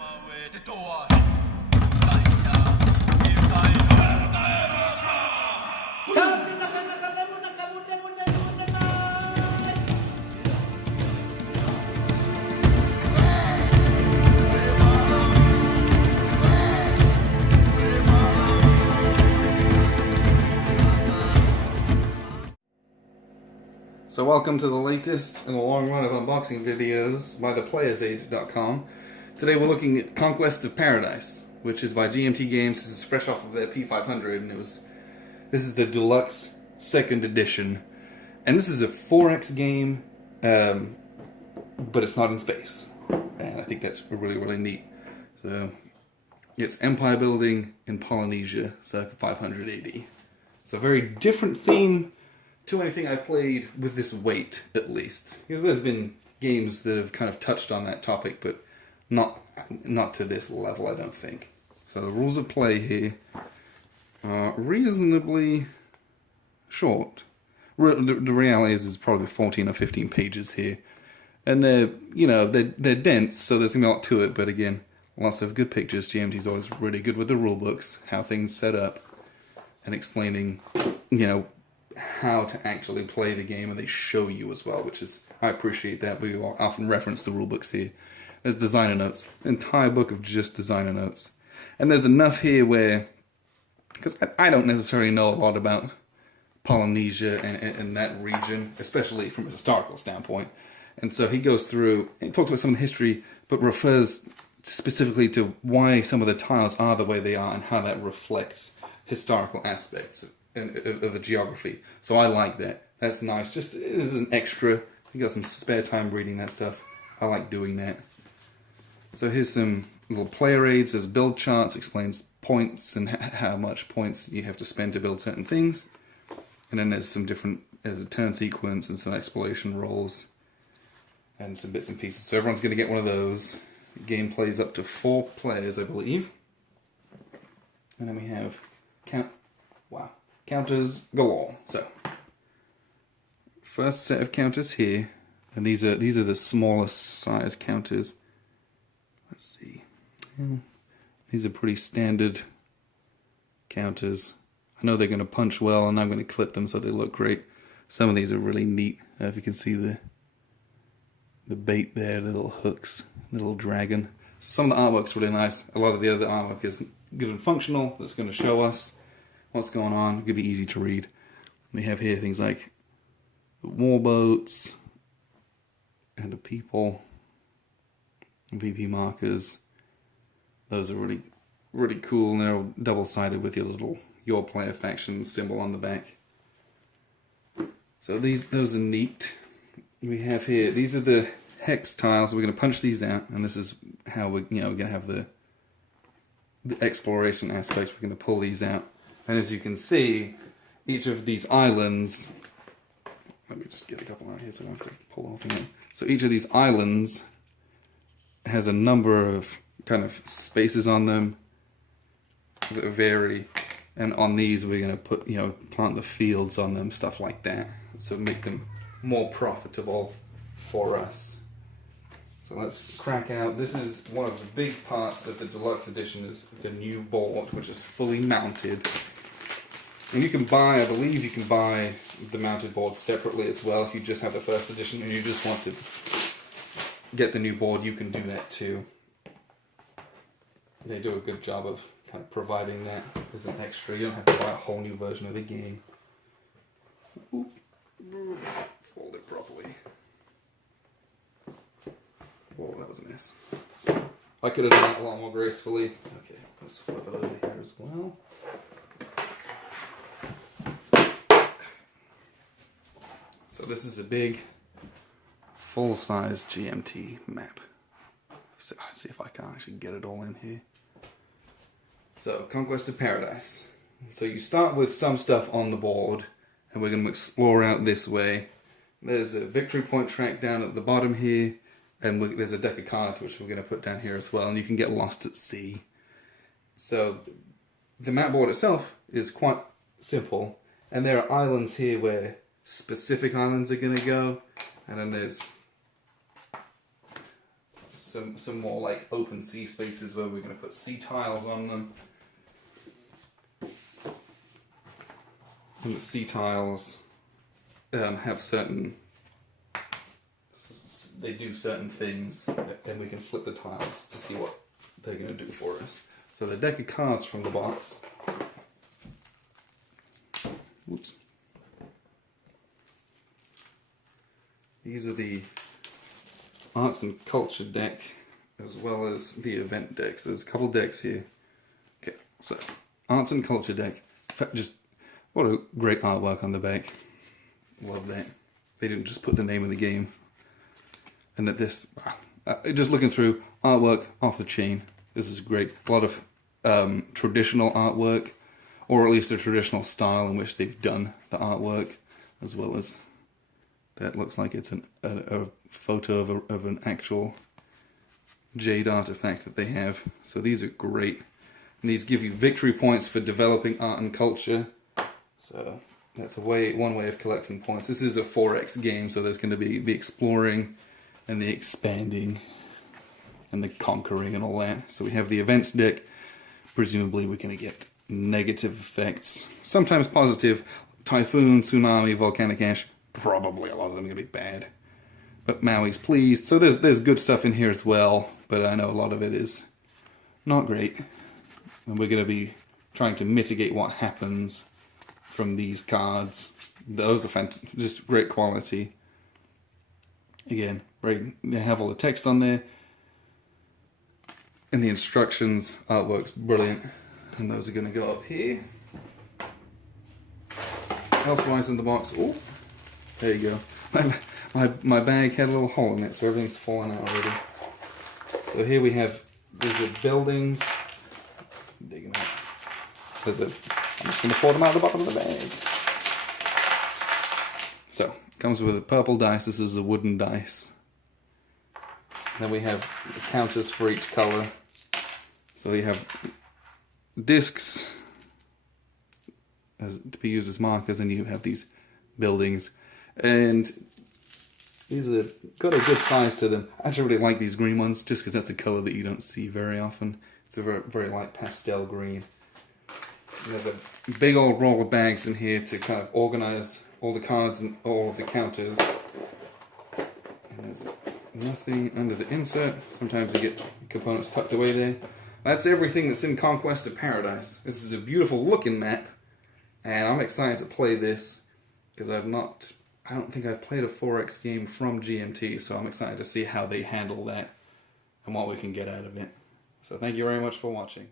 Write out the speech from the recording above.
So welcome to the latest in a long run of unboxing videos by thePlayersaid.com. Today we're looking at Conquest of Paradise, which is by GMT Games. This is fresh off of their P500, and this is the deluxe second edition. And this is a 4X game, but it's not in space. And I think that's really, really neat. So it's empire building in Polynesia, circa 500 AD. It's a very different theme to anything I've played with this weight, at least. Because there's been games that have kind of touched on that topic, but not to this level, I don't think. So the rules of play here are reasonably short. The reality is probably 14 or 15 pages here. And they're dense, so there's gonna be a lot to it, but again, lots of good pictures. GMT's always really good with the rule books, how things set up, and explaining, how to actually play the game, and they show you as well, which is, I appreciate that. We often reference the rule books here. There's designer notes, an entire book of just designer notes. And there's enough here where, because I don't necessarily know a lot about Polynesia and that region, especially from a historical standpoint. And so he goes through and talks about some of the history, but refers specifically to why some of the tiles are the way they are and how that reflects historical aspects of the geography. So I like that. That's nice. Just as an extra. You got some spare time reading that stuff. I like doing that. So here's some little player aids. There's build charts, explains points and how much points you have to spend to build certain things. And then there's a turn sequence and some exploration rolls and some bits and pieces. So everyone's going to get one of those. The game plays up to 4 players, I believe. And then we have counters galore. So first set of counters here, and these are the smallest size counters. Let's see. These are pretty standard counters. I know they're going to punch well, and I'm going to clip them so they look great. Some of these are really neat. If you can see the bait there, the little hooks, the little dragon. So some of the artwork's really nice. A lot of the other artwork is good and functional. That's going to show us what's going on. It could be easy to read. We have here things like the warboats and the people, VP markers. Those are really, really cool, and they're all double-sided with your player faction symbol on the back. So those are neat. We have here, these are the Hex Tiles. We're going to punch these out, and this is how we're going to have the exploration aspect. We're going to pull these out. And as you can see, each of these islands, let me just get a couple out here so I don't have to pull off again. So each of these islands has a number of kind of spaces on them that vary. And on these we're going to put, plant the fields on them, stuff like that. So make them more profitable for us. So let's crack out. This is one of the big parts of the deluxe edition, is the new board, which is fully mounted. And you can buy, I believe you can buy the mounted board separately as well. If you just have the first edition and you just want to get the new board, you can do that too. They do a good job of kind of providing that as an extra. You don't have to buy a whole new version of the game. Oop. Fold it properly. Whoa, that was a mess. I could have done that a lot more gracefully. Okay, let's flip it over here as well. So this is a big, full-size GMT map. So I'll see if I can actually get it all in here. So, Conquest of Paradise. So you start with some stuff on the board, and we're going to explore out this way. There's a victory point track down at the bottom here, and there's a deck of cards which we're going to put down here as well, and you can get lost at sea. So the map board itself is quite simple, and there are islands here where specific islands are going to go, and then there's some more like open sea spaces where we're going to put sea tiles on them. And the sea tiles have certain, they do certain things, and we can flip the tiles to see what they're going to do for us. So the deck of cards from the box. Oops. These are the arts and culture deck, as well as the event deck. So there's a couple decks here. Okay, so arts and culture deck. Just what a great artwork on the back. Love that. They didn't just put the name of the game. And that this, just looking through artwork off the chain. This is great. A lot of traditional artwork, or at least a traditional style in which they've done the artwork, as well as that looks like it's a photo of an actual jade artifact that they have. So these are great. And these give you victory points for developing art and culture. So that's one way of collecting points. This is a 4X game, so there's going to be the exploring and the expanding and the conquering and all that. So we have the events deck. Presumably we're going to get negative effects. Sometimes positive. Typhoon, tsunami, volcanic ash. Probably a lot of them are going to be bad. But Maui's pleased. So there's good stuff in here as well. But I know a lot of it is not great. And we're going to be trying to mitigate what happens from these cards. Those are just great quality. Again, they have all the text on there. And the instructions, artwork's brilliant. And those are going to go up here. Elsewise in the box, oh, there you go. My bag had a little hole in it, so everything's falling out already. So here we have, these are buildings. Digging out. I'm just going to pour them out of the bottom of the bag. So, it comes with a purple dice. This is a wooden dice. Then we have the counters for each color. So you have discs to be used as markers, and you have these buildings. And these are got a good size to them. I actually really like these green ones, just because that's a color that you don't see very often. It's a very, very light pastel green. There's a big old roll of bags in here to kind of organize all the cards and all of the counters. And there's nothing under the insert. Sometimes you get components tucked away there. That's everything that's in Conquest of Paradise. This is a beautiful looking map, and I'm excited to play this because I don't think I've played a 4X game from GMT, so I'm excited to see how they handle that and what we can get out of it. So thank you very much for watching.